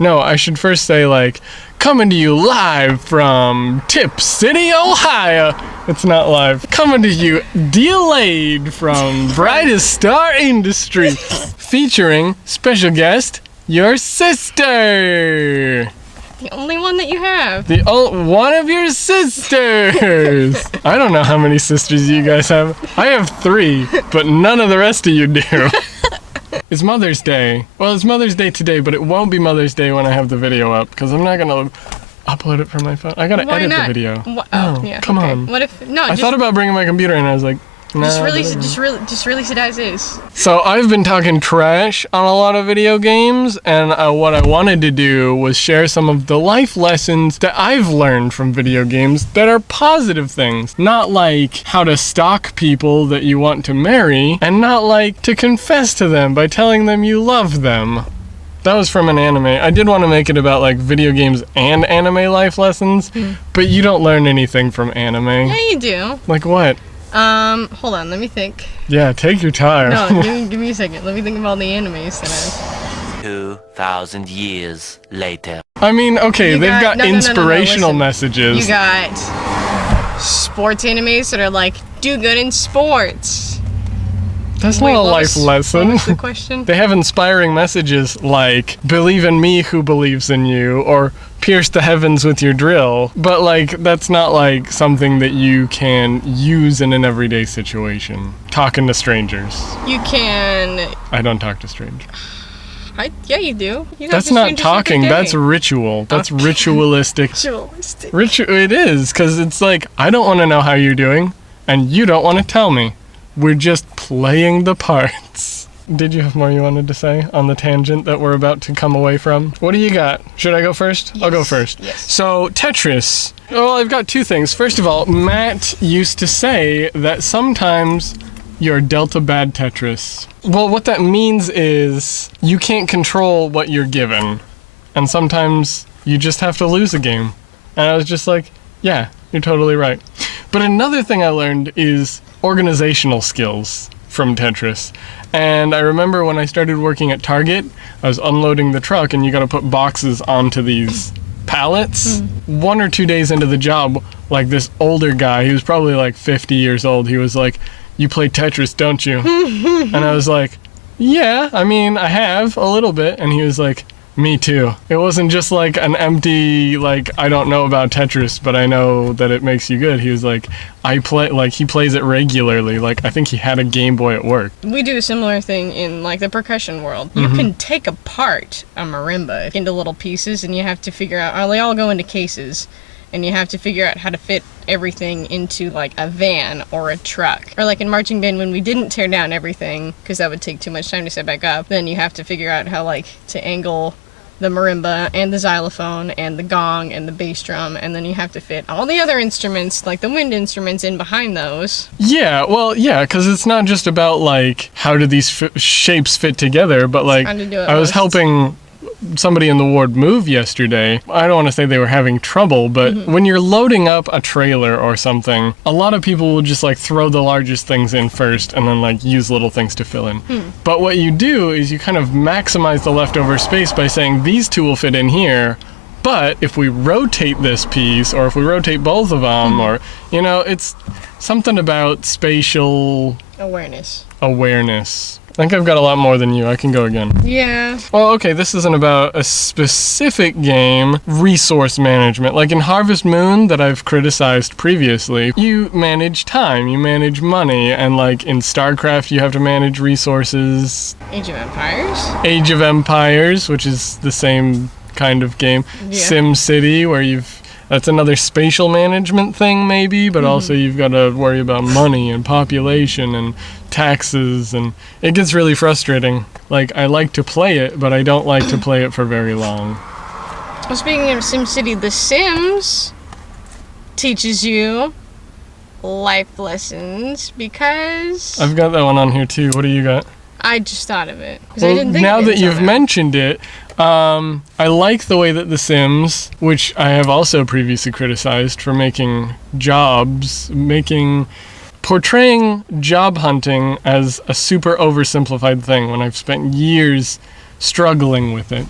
No, I should first say, like, coming to you live from Tip City, Ohio. It's not live. Coming to you delayed from Brightest Star Industry. Featuring special guest, your sister. The only one that you have. One of your sisters. I don't know how many sisters you guys have. I have 3, but none of the rest of you do. It's Mother's Day. Well, it's Mother's Day today, but it won't be Mother's Day when I have the video up, because I'm not going to upload it from my phone. I got to edit the video. Come on. What if... No, I thought about bringing my computer, and I was like, no. Just release it as is. So I've been talking trash on a lot of video games, and what I wanted to do was share some of the life lessons that I've learned from video games that are positive things. Not like how to stalk people that you want to marry, and not like to confess to them by telling them you love them. That was from an anime. I did want to make it about like video games and anime life lessons, but you don't learn anything from anime. Yeah, you do. Like what? Hold on, let me think. Yeah, take your time. No, give me a second. Let me think of all the animes that 2,000 years later. I mean, okay, they've got inspirational messages. You got sports animes that are like, do good in sports. That's not a life lesson. What was the question? They have inspiring messages like, believe in me who believes in you, or pierce the heavens with your drill. But like, that's not like something that you can use in an everyday situation. Talking to strangers. You can... I don't talk to strangers. Yeah, you do. That's not talking, that's ritual. That's ritualistic. It is, because it's like, I don't want to know how you're doing, and you don't want to tell me. We're just playing the parts. Did you have more you wanted to say on the tangent that we're about to come away from? What do you got? Should I go first? Yes. I'll go first. Yes. So, Tetris. Well, I've got 2 things. First of all, Matt used to say that sometimes you're dealt a bad Tetris. Well, what that means is you can't control what you're given. And sometimes you just have to lose a game. And I was just like, yeah, you're totally right. But another thing I learned is organizational skills from Tetris. And I remember when I started working at Target, I was unloading the truck and you got to put boxes onto these pallets. 1 or 2 days into the job, like this older guy, he was probably like 50 years old, he was like, you play Tetris, don't you? And I was like, yeah, I mean, I have a little bit. And he was like, me too. It wasn't just like an empty, like, I don't know about Tetris, but I know that it makes you good. He was like, he plays it regularly. Like, I think he had a Game Boy at work. We do a similar thing in, like, the percussion world. You can take apart a marimba into little pieces, and you have to figure out, they all go into cases, and you have to figure out how to fit everything into, like, a van or a truck. Or, like, in marching band, when we didn't tear down everything, because that would take too much time to set back up, then you have to figure out how, like, to angle the marimba and the xylophone and the gong and the bass drum, and then you have to fit all the other instruments, like the wind instruments, in behind those. Yeah, well, yeah, because it's not just about, like, how do these shapes fit together, but, like, I was helping somebody in the ward move yesterday. I don't want to say they were having trouble, but when you're loading up a trailer or something, a lot of people will just like throw the largest things in first and then like use little things to fill in. But what you do is you kind of maximize the leftover space by saying these 2 will fit in here, but if we rotate this piece, or if we rotate both of them, or, you know, it's something about spatial awareness. I think I've got a lot more than you. I can go again. Yeah. Well, okay, this isn't about a specific game. Resource management. Like in Harvest Moon that I've criticized previously, you manage time, you manage money, and like in StarCraft you have to manage resources. Age of Empires? Age of Empires, which is the same kind of game. Yeah. SimCity, where that's another spatial management thing maybe, but also you've got to worry about money and population and taxes, and it gets really frustrating. Like, I like to play it, but I don't like to play it for very long. Well, speaking of SimCity, The Sims teaches you life lessons because... I've got that one on here too. What do you got? I just thought of it. Well, I didn't think now that you've mentioned it, I like the way that The Sims, which I have also previously criticized for making portraying job hunting as a super oversimplified thing, when I've spent years struggling with it.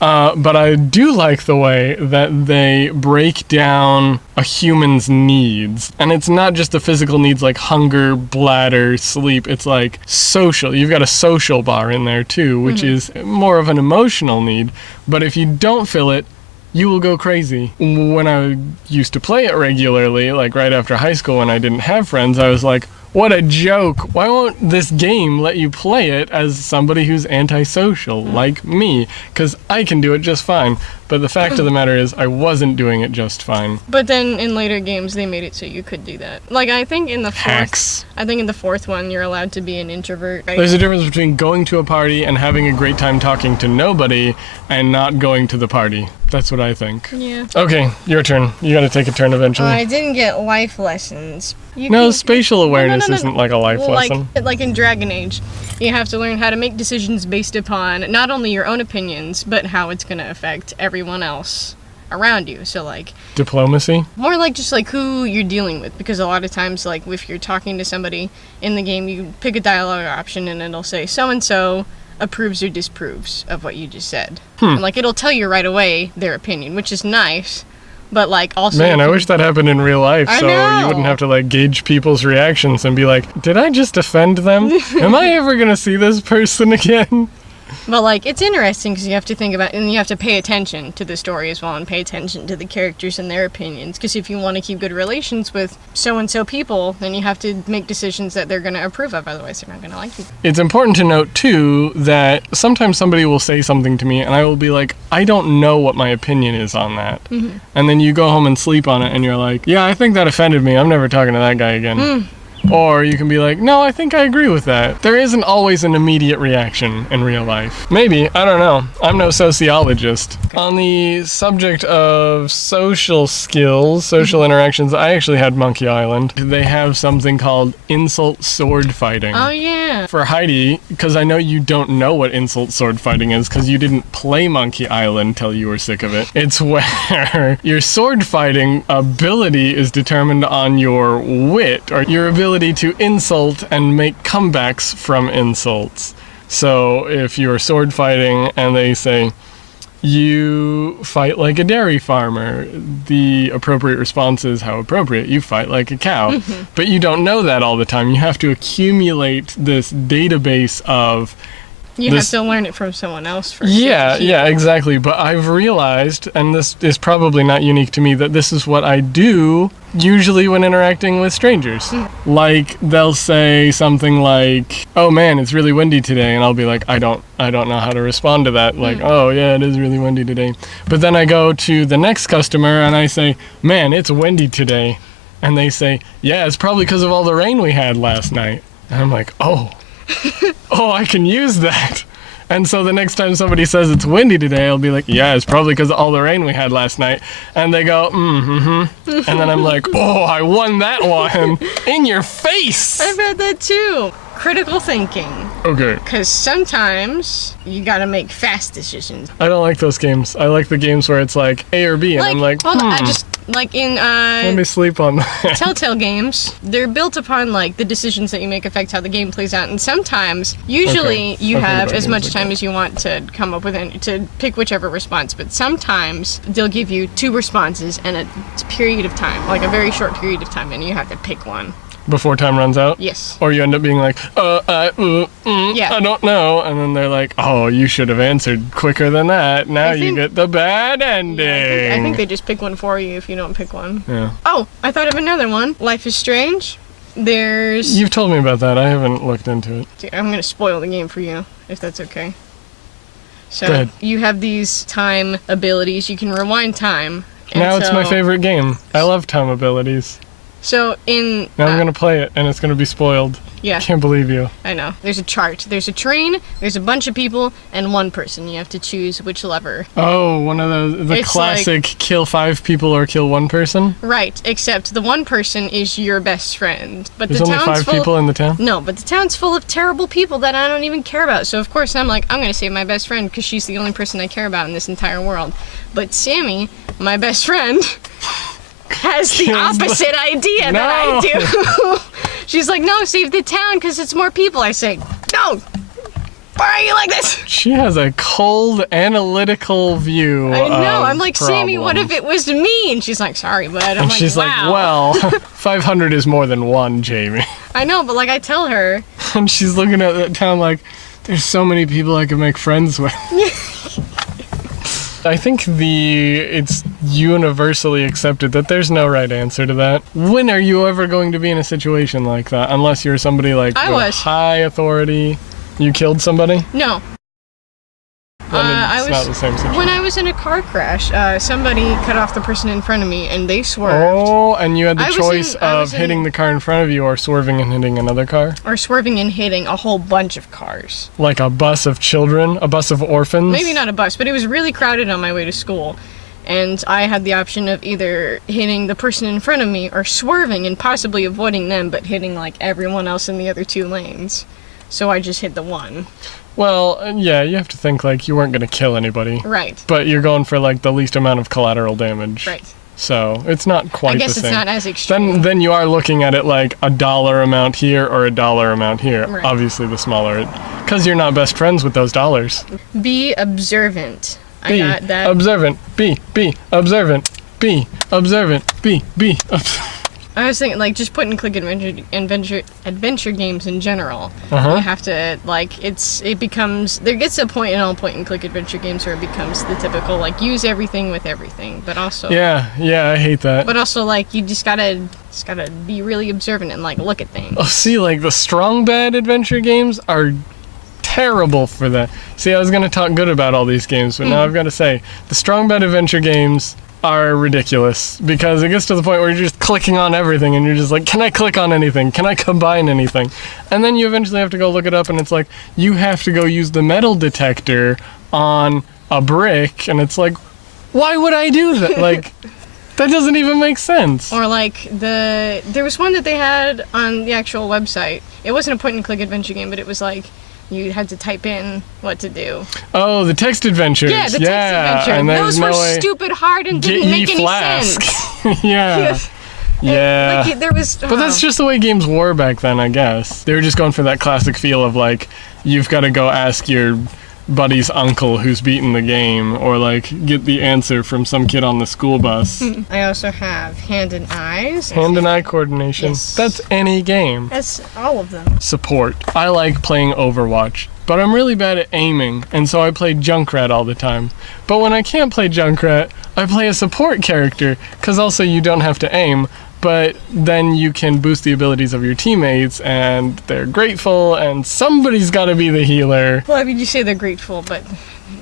But I do like the way that they break down a human's needs. And it's not just the physical needs like hunger, bladder, sleep. It's like social. You've got a social bar in there too, which is more of an emotional need. But if you don't fill it, you will go crazy. When I used to play it regularly, like right after high school when I didn't have friends, I was like, what a joke. Why won't this game let you play it as somebody who's antisocial, like me? Because I can do it just fine. But the fact of the matter is, I wasn't doing it just fine. But then in later games, they made it so you could do that. Like, I think in the fourth... Hacks. I think in the fourth one, you're allowed to be an introvert. There's a difference between going to a party and having a great time talking to nobody and not going to the party. That's what I think. Yeah. Okay, your turn. You gotta take a turn eventually. I didn't get life lessons. No, spatial awareness isn't like a life lesson. Like in Dragon Age, you have to learn how to make decisions based upon not only your own opinions, but how it's going to affect everyone else around you. So like Diplomacy? more like just like who you're dealing with, because a lot of times like if you're talking to somebody in the game, you pick a dialogue option and it'll say so and so approves or disapproves of what you just said. And like it'll tell you right away their opinion, which is nice. But like also, Man, I wish that happened in real life, I so know. you wouldn't have to like gauge people's reactions and be like, did I just offend them? Am I ever gonna see this person again? But like it's interesting because you have to think about, and you have to pay attention to the story as well, and pay attention to the characters and their opinions. Because if you want to keep good relations with so and so people, then you have to make decisions that they're going to approve of. Otherwise, they're not going to like you. It's important to note too that sometimes somebody will say something to me and I will be like, I don't know what my opinion is on that. And then you go home and sleep on it and you're like, yeah, I think that offended me. I'm never talking to that guy again. Or you can be like, no, I think I agree with that. There isn't always an immediate reaction in real life. Maybe, I don't know. I'm no sociologist. On the subject of social skills, social interactions, I actually had Monkey Island. They have something called insult sword fighting. Oh yeah. For Heidi, because I know you don't know what insult sword fighting is because you didn't play Monkey Island till you were sick of it. It's where your sword fighting ability is determined on your wit, or your ability to insult and make comebacks from insults. So if you're sword fighting and they say, you fight like a dairy farmer, the appropriate response is how appropriate. You fight like a cow. But you don't know that all the time. You have to accumulate this database of You have to learn it from someone else first. Yeah, exactly. But I've realized, and this is probably not unique to me, that this is what I do usually when interacting with strangers. Like, they'll say something like, oh man, it's really windy today, and I'll be like, I don't know how to respond to that. Like, oh yeah, it is really windy today. But then I go to the next customer and I say, man, it's windy today. And they say, yeah, it's probably because of all the rain we had last night. And I'm like, oh, I can use that. And so the next time somebody says it's windy today, I'll be like, yeah, it's probably because of all the rain we had last night. And they go, And then I'm like, oh, I won that one. In your face. I've had that too. Critical thinking. Okay. Because sometimes you gotta make fast decisions. I don't like those games. I like the games where it's like A or B, and I'm like, hold on, I just, like in let me sleep on that. Telltale games, they're built upon like the decisions that you make affect how the game plays out, and sometimes, usually, you I've heard have about as games much like time that. as you want to come up with to pick whichever response, but sometimes they'll give you two responses and a period of time, like a very short period of time, and you have to pick one. Before time runs out? Yes. Or you end up being like, Yeah. I don't know. And then they're like, oh, you should have answered quicker than that. Now you get the bad ending. Yeah, I think they just pick one for you if you don't pick one. Yeah. Oh, I thought of another one. Life is Strange. There's... You've told me about that. I haven't looked into it. I'm gonna spoil the game for you, if that's okay. So, Go ahead. you have these time abilities. You can rewind time. Now it's my favorite game. I love time abilities. So, in... Now I'm going to play it, and it's going to be spoiled. Yeah. Can't believe you. I know. There's a chart. There's a train, there's a bunch of people, and one person. You have to choose which lever. Oh, one of those, the It's classic kill 5 people or kill 1 person? Right, except the one person is your best friend. But There's the only town's 5 full... people in the town? No, but the town's full of terrible people that I don't even care about. So, of course, I'm like, I'm going to save my best friend because she's the only person I care about in this entire world. But Sammy, my best friend, has the opposite idea that I do. She's like, no, save the town because it's more people. I say, no, Why are you like this? She has a cold, analytical view. I know. I'm like, problems. Sammy, what if it was me? And she's like, sorry, bud. I'm And like, she's wow. like, well, 500 is more than one, Jamie. I know, but like I tell her, And she's looking at that town like, there's so many people I could make friends with. I think it's universally accepted that there's no right answer to that. When are you ever going to be in a situation like that? Unless you're somebody like I with was. high authority. You killed somebody? no. Then I it's was not the same situation. when I was in a car crash. Somebody cut off the person in front of me, and they swerved. Oh, and you had the I was choice in- I of was in- hitting the car in front of you or swerving and hitting another car? Or swerving and hitting a whole bunch of cars. Like a bus of children? A bus of orphans? Maybe not a bus, but it was really crowded on my way to school. And I had the option of either hitting the person in front of me or swerving and possibly avoiding them, but hitting like everyone else in the other two lanes. So I just hit the one. Well, yeah, you have to think like you weren't going to kill anybody. Right. But you're going for like the least amount of collateral damage. Right. So it's not quite I guess the it's same. not as extreme. Then you are looking at it like a dollar amount here or a dollar amount here. Right. Obviously the smaller, because you're not best friends with those dollars. Be observant. I Be got that. observant. Be observant. Be observant. Be. I was thinking, like, just point and click adventure games in general. Uh-huh. You have to, like, there gets a point in all point and click adventure games where it becomes the typical, like, use everything with everything, but also, Yeah, I hate that. but also, like, you just gotta be really observant and, like, look at things. Oh, see, like the strong bad adventure games are terrible for that. See, I was gonna talk good about all these games, but now I've got to say the strong bad adventure games are ridiculous because it gets to the point where you're just clicking on everything and you're just like, can I click on anything? Can I combine anything? And then you eventually have to go look it up and it's like, you have to go use the metal detector on a brick and it's like, why would I do that? Like, that doesn't even make sense. Or like there was one that they had on the actual website. It wasn't a point and click adventure game, but it was like you had to type in what to do. Oh, the text adventures. Yeah, the text adventure. And Those there's were no way. stupid hard and Get didn't ye make any flask. sense. Yeah. Yeah. Like, there was. But that's just the way games were back then, I guess. They were just going for that classic feel of like, you've got to go ask your buddy's uncle who's beaten the game, or like get the answer from some kid on the school bus. I also have hand and eyes. Hand and eye coordination. Yes. That's any game. That's all of them. Support. I like playing Overwatch, but I'm really bad at aiming, and so I play Junkrat all the time. But when I can't play Junkrat, I play a support character, because also you don't have to aim, but then you can boost the abilities of your teammates, and they're grateful, and somebody's got to be the healer. Well, I mean, you say they're grateful, but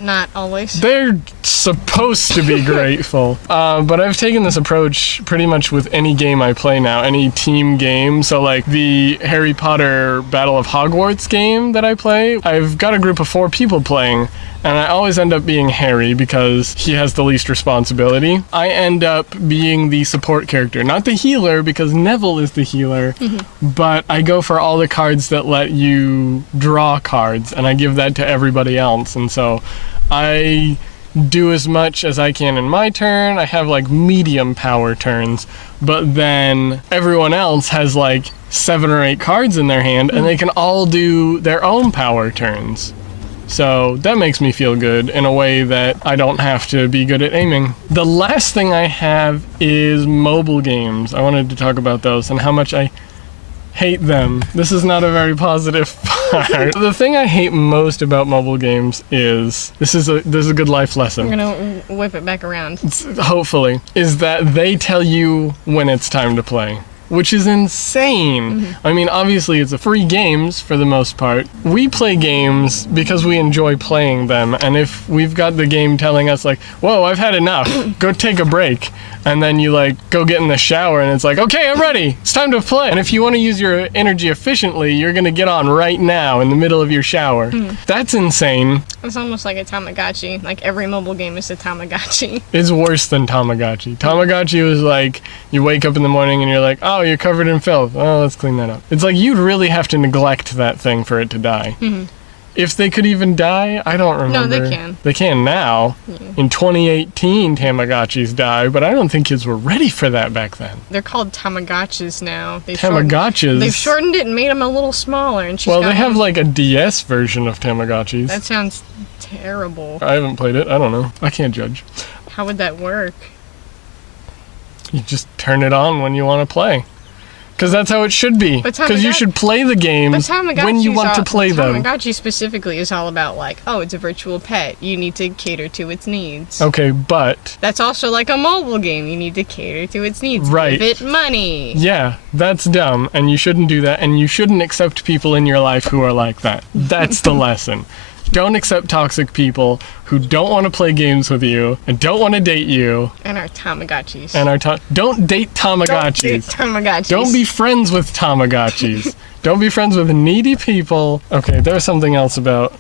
not always. They're supposed to be grateful. But I've taken this approach pretty much with any game I play now, any team game. So like the Harry Potter Battle of Hogwarts game that I play, I've got a group of 4 people playing. And I always end up being Harry because he has the least responsibility. I end up being the support character, not the healer because Neville is the healer, but I go for all the cards that let you draw cards and I give that to everybody else. And so I do as much as I can in my turn. I have like medium power turns, but then everyone else has like 7 or 8 cards in their hand and they can all do their own power turns. So that makes me feel good in a way that I don't have to be good at aiming. The last thing I have is mobile games. I wanted to talk about those and how much I hate them. This is not a very positive part. The thing I hate most about mobile games is, this is a good life lesson. I'm gonna whip it back around. Hopefully, is that they tell you when it's time to play. Which is insane. I mean, obviously it's a free games for the most part. We play games because we enjoy playing them, and if we've got the game telling us like, whoa, I've had enough, go take a break, and then you like go get in the shower and it's like, okay, I'm ready, it's time to play. And if you want to use your energy efficiently, you're gonna get on right now in the middle of your shower. That's insane. It's almost like a Tamagotchi. Like every mobile game is a Tamagotchi. It's worse than Tamagotchi. Tamagotchi was like, you wake up in the morning and you're like, oh, you're covered in filth. Oh, let's clean that up. It's like you'd really have to neglect that thing for it to die. If they could even die, I don't remember. No, they can. They can now. Yeah. In 2018, Tamagotchis die, but I don't think kids were ready for that back then. They're called Tamagotchis now. Tamagotchis? They've shortened it and made them a little smaller. And she's Well, got they have one. like a DS version of Tamagotchis. That sounds terrible. I haven't played it. I don't know. I can't judge. How would that work? You just turn it on when you want to play. Because that's how it should be. But Because you should play the But games when you want to play them. Tamagotchi specifically is all about like, oh, it's a virtual pet. You need to cater to its needs. Okay, but... That's also like a mobile game. You need to cater to its needs. Right. Give it money. Yeah, that's dumb, and you shouldn't do that, and you shouldn't accept people in your life who are like that. That's the lesson. Don't accept toxic people who don't want to play games with you and don't want to date you. And our Tamagotchis. And don't date Tamagotchis. Don't date Tamagotchis. Don't be friends with Tamagotchis. Don't be friends with needy people. Okay, there's something else about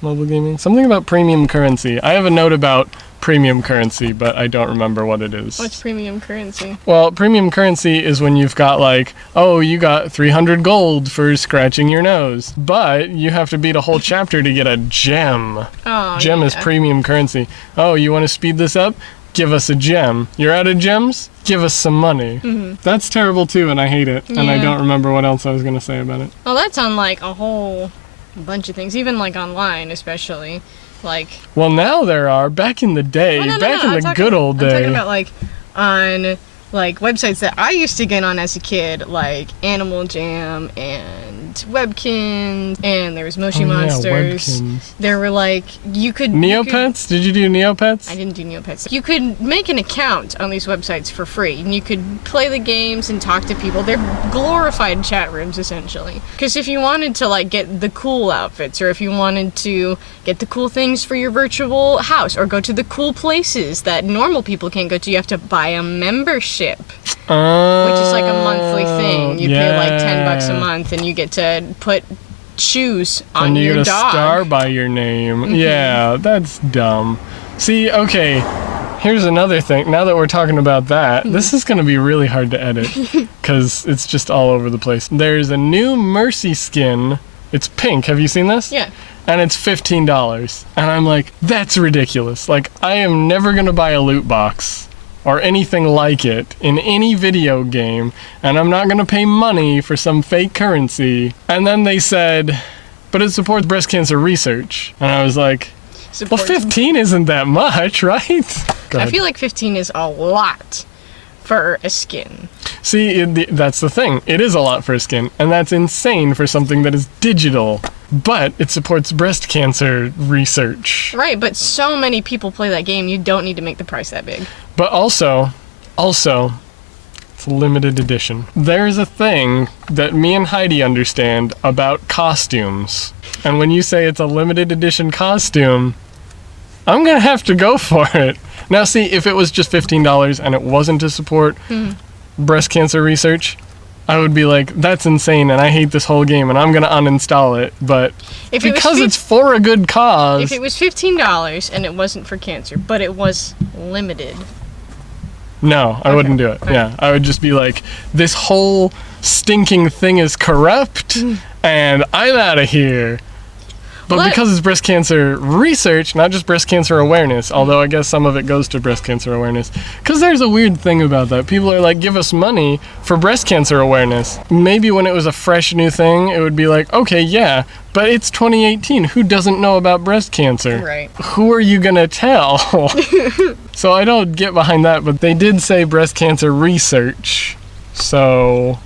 mobile gaming. Something about premium currency. I have a note about premium currency, but I don't remember what it is. What's premium currency? Well, premium currency is when you've got like, oh, you got 300 gold for scratching your nose, but you have to beat a whole chapter to get a gem. Oh, Gem is premium currency. Oh, you want to speed this up? Give us a gem. You're out of gems? Give us some money. Mm-hmm. That's terrible too, and I hate it. And I Yeah. don't remember what else I was going to say about it. Well, that's on like a whole bunch of things, even like online, especially. Like, Well, now there are. Back in the day, well, no, back in I'm the talking- good old I'm day. talking about like on like websites that I used to get on as a kid, like Animal Jam and Webkins, and there was Moshi Monsters. Webkins. There were like you could Neopets? Did you do Neopets? I didn't do Neopets. You could make an account on these websites for free, and you could play the games and talk to people. They're glorified chat rooms, essentially. Because if you wanted to, like, get the cool outfits, or if you wanted to get the cool things for your virtual house, or go to the cool places that normal people can't go to, you have to buy a membership, which is like a monthly thing. You pay like $10 a month, and you get to put shoes on and you your get a dog. star by your name. Yeah, that's dumb. See, okay, here's another thing. Now that we're talking about that, this is going to be really hard to edit because it's just all over the place. There's a new Mercy skin. It's pink. Have you seen this? Yeah. And it's $15. And I'm like, that's ridiculous. Like, I am never going to buy a loot box or anything like it in any video game, and I'm not going to pay money for some fake currency. And then they said, but it supports breast cancer research. And I was like, well, 15 isn't that much, right? Go I ahead. feel like 15 is a lot for a skin. See, that's the thing. It is a lot for a skin, and that's insane for something that is digital. But it supports breast cancer research. Right, but so many people play that game, you don't need to make the price that big. But also, it's a limited edition. There's a thing that me and Heidi understand about costumes. And when you say it's a limited edition costume, I'm gonna have to go for it. Now see, if it was just $15 and it wasn't to support breast cancer research, I would be like, that's insane and I hate this whole game and I'm gonna uninstall it. But If it was because it's for a good cause. If it was $15 and it wasn't for cancer, but it was limited. No, I wouldn't do it. Okay. Yeah, I would just be like, this whole stinking thing is corrupt, and I'm out of here. But Well, because it's breast cancer research, not just breast cancer awareness, although I guess some of it goes to breast cancer awareness, because there's a weird thing about that. People are like, give us money for breast cancer awareness. Maybe when it was a fresh new thing, it would be like, okay, yeah, but it's 2018. Who doesn't know about breast cancer? Right. Who are you gonna tell? So I don't get behind that, but they did say breast cancer research. So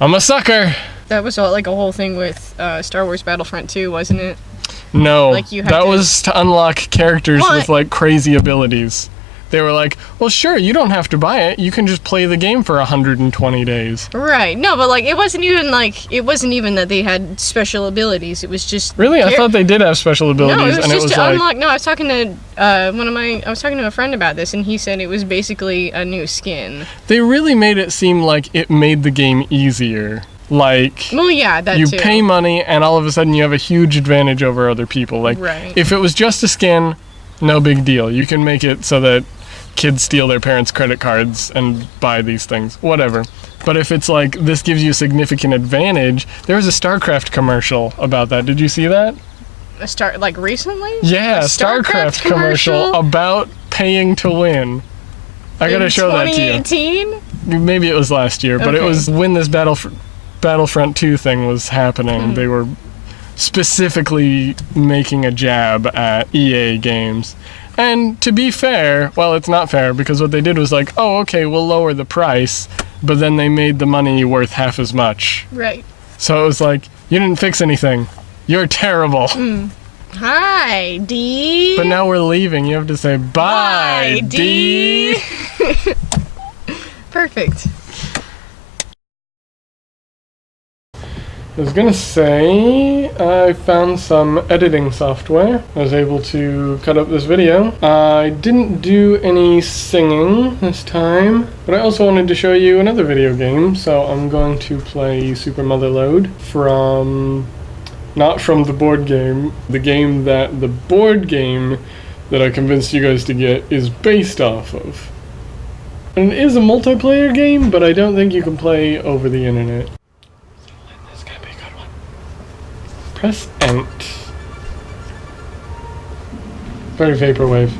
I'm a sucker. That was like a whole thing with Star Wars Battlefront 2, wasn't it? No, Like you had that to- was to unlock characters What? with like crazy abilities. They were like, well, sure, you don't have to buy it. You can just play the game for 120 days. Right. No, but like it wasn't even that they had special abilities. It was just Really? I thought they did have special abilities. No, it was and just it was to like, unlock. No, I was talking to I was talking to a friend about this, and he said it was basically a new skin. they really made it seem like it made the game easier. Like, Well, yeah, that you too. pay money and all of a sudden you have a huge advantage over other people. Like, Right. if it was just a skin, no big deal. You can make it so that kids steal their parents' credit cards and buy these things. Whatever. But if it's like, this gives you a significant advantage, there was a StarCraft commercial about that. Did you see that? Like recently? Yeah, a StarCraft commercial about paying to win. I gotta show that to you. 2018? Maybe it was last year, but it Okay. was when this Battlefront 2 thing was happening. They were specifically making a jab at EA games. And to be fair, well, it's not fair, because what they did was like, oh, okay, we'll lower the price, but then they made the money worth half as much. Right. So it was like, you didn't fix anything. You're terrible. Hi, D. But now we're leaving. You have to say, bye, D. Perfect. I was gonna say, I found some editing software. I was able to cut up this video. I didn't do any singing this time, but I also wanted to show you another video game, so I'm going to play Super Motherload not from the board game, the game that the board game that I convinced you guys to get is based off of. And it is a multiplayer game, but I don't think you can play over the internet. Press Ent. Very vaporwave.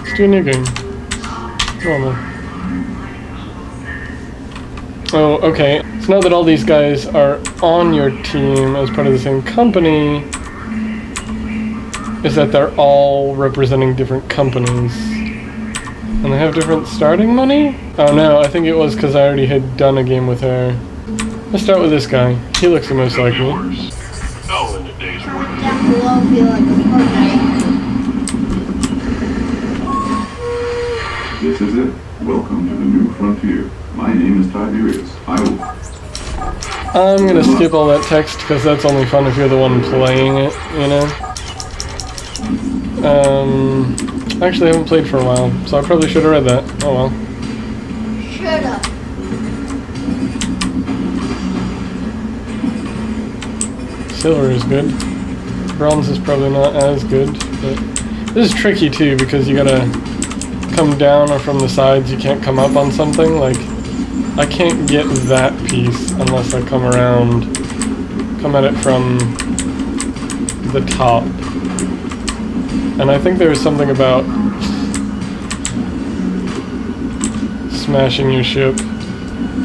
Let's do a new game. Normal. Oh, okay. It's not that all these guys are on your team as part of the same company. Is that they're all representing different companies. And they have different starting money? Oh no, I think it was because I already had done a game with her. Let's start with this guy. He looks the most like me. Oh, in the day's work. Down below feel like a Fortnite. This is it. Welcome to the new frontier. My name is Tiberius. I'm gonna skip all that text because that's only fun if you're the one playing it, you know? Actually I haven't played for a while, so I probably should have read that. Oh well. Shut up. Silver is good. Bronze is probably not as good, but this is tricky too because you gotta come down or from the sides. You can't come up on something. Like, I can't get that piece unless I come around, come at it from the top. And I think there was something about smashing your ship.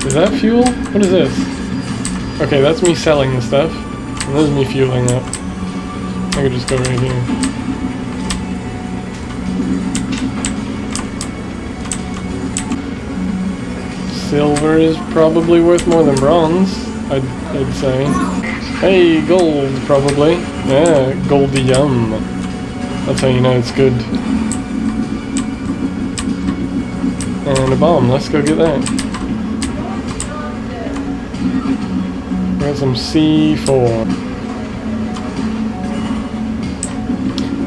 Is that fuel? What is this? Okay, that's me selling the stuff. And this is me fueling up. I could just go right here. Silver is probably worth more than bronze, I'd say. Hey, gold, probably. Yeah, goldium. That's how you know it's good. And a bomb, let's go get that. Got some C4.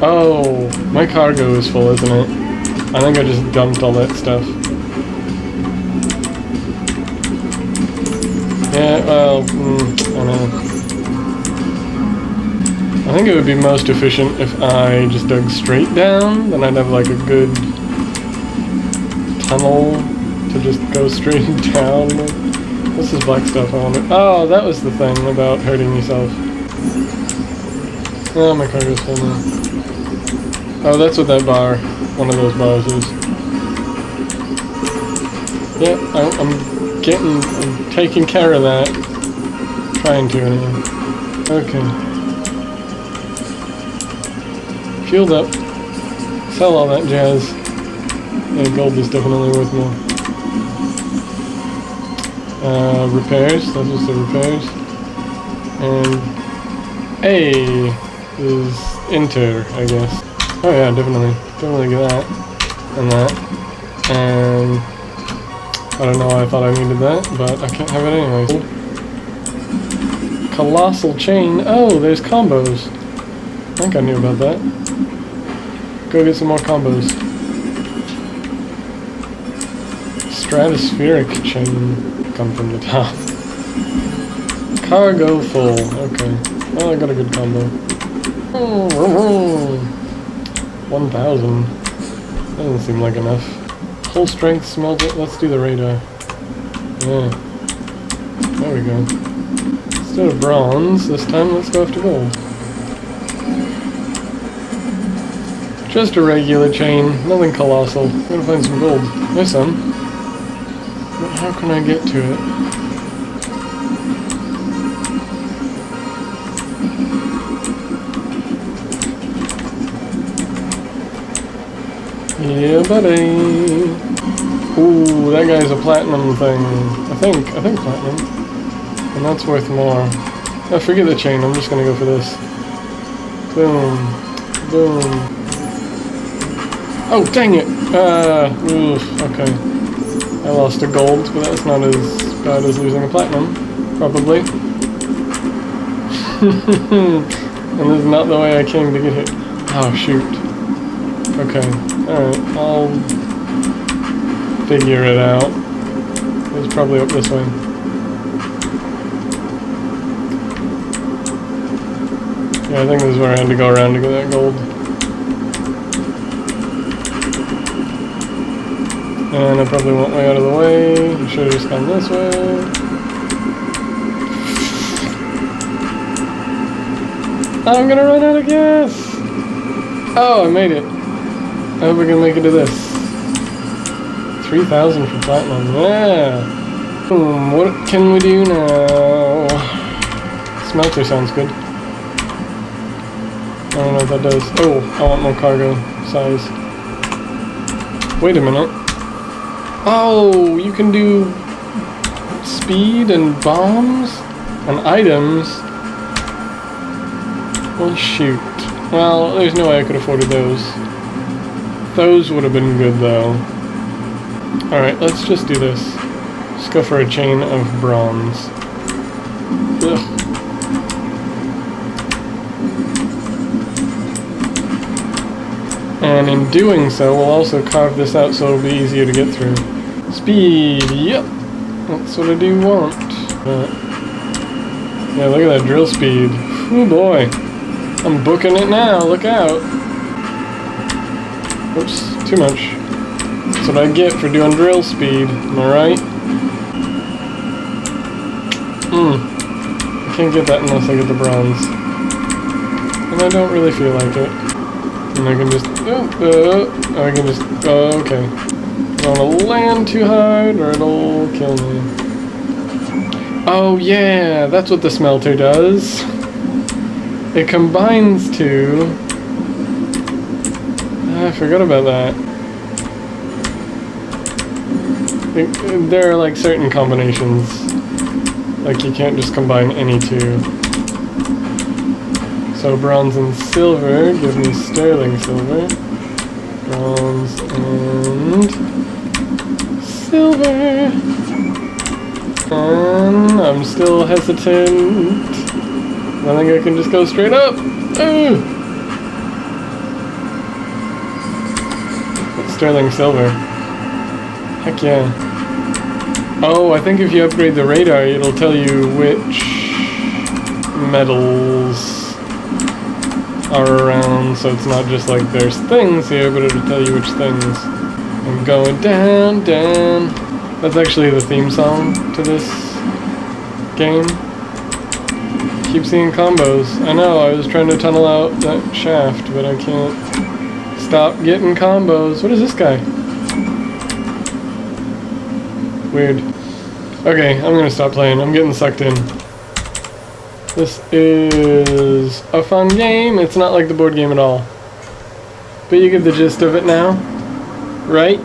Oh, my cargo is full, isn't it? I think I just dumped all that stuff. Yeah, well, I don't know. I think it would be most efficient if I just dug straight down, then I'd have like a good tunnel to just go straight down. What's this black stuff I wonder? Oh, that was the thing about hurting yourself. Oh, my cargo's full now. Oh, that's what that bar, one of those bars is. Yeah, I'm taking care of that. Trying to anyway. Okay. Fueled up. Sell all that jazz. Yeah, gold is definitely worth more. Repairs, that's just the repairs. And A is enter, I guess. Oh yeah, definitely get that. And that. And I don't know why I thought I needed that, but I can't have it anyway. Colossal chain. Oh, there's combos. I think I knew about that. Go get some more combos. Stratospheric chain. Come from the top. Cargo full. Okay. Well, I got a good combo. 1,000. Doesn't seem like enough. Full strength smelt it. Let's do the radar. Yeah. There we go. Instead of bronze, this time let's go after gold. Just a regular chain, nothing colossal. I'm gonna find some gold. There's some. But how can I get to it? Yeah, buddy. Ooh, that guy's a platinum thing. I think platinum. And that's worth more. Oh, forget the chain, I'm just gonna go for this. Boom. Boom. Oh, dang it! Oof, okay. I lost a gold, but that's not as bad as losing a platinum. Probably. And this is not the way I came to get hit. Oh, shoot. Okay, alright, I'll figure it out. It's probably up this way. Yeah, I think this is where I had to go around to get that gold. And I probably went way out of the way. I should have just gone this way. I'm gonna run out of gas! Oh, I made it. I hope we can make it to this. 3,000 for platinum, yeah! What can we do now? Smelter sounds good. I don't know what that does. Oh, I want more cargo size. Wait a minute. Oh, you can do speed and bombs and items. Well, shoot. Well, there's no way I could have afforded those. Those would have been good, though. Alright, let's just do this. Let's go for a chain of bronze. Ugh. And in doing so, we'll also carve this out so it'll be easier to get through. Speed, yep. That's what I do want. Yeah, look at that drill speed. Oh boy. I'm booking it now, look out. Oops, too much. That's what I get for doing drill speed, am I right? I can't get that unless I get the bronze. And I don't really feel like it. And I can just, I can just, okay. I don't want to land too hard or it'll kill me. Oh yeah, that's what the smelter does. It combines two. I forgot about that. There are like certain combinations. Like you can't just combine any two. So bronze and silver give me sterling silver. Bronze and silver. And I'm still hesitant. I think I can just go straight up. Ooh. Sterling silver. Heck yeah. Oh, I think if you upgrade the radar, it'll tell you which metals are around, so it's not just like there's things here, but it'll tell you which things. I'm going down, down. That's actually the theme song to this game. Keep seeing combos. I know, I was trying to tunnel out that shaft, but I can't stop getting combos. What is this guy? Weird. Okay, I'm gonna stop playing. I'm getting sucked in. This is a fun game. It's not like the board game at all. But you get the gist of it now, right?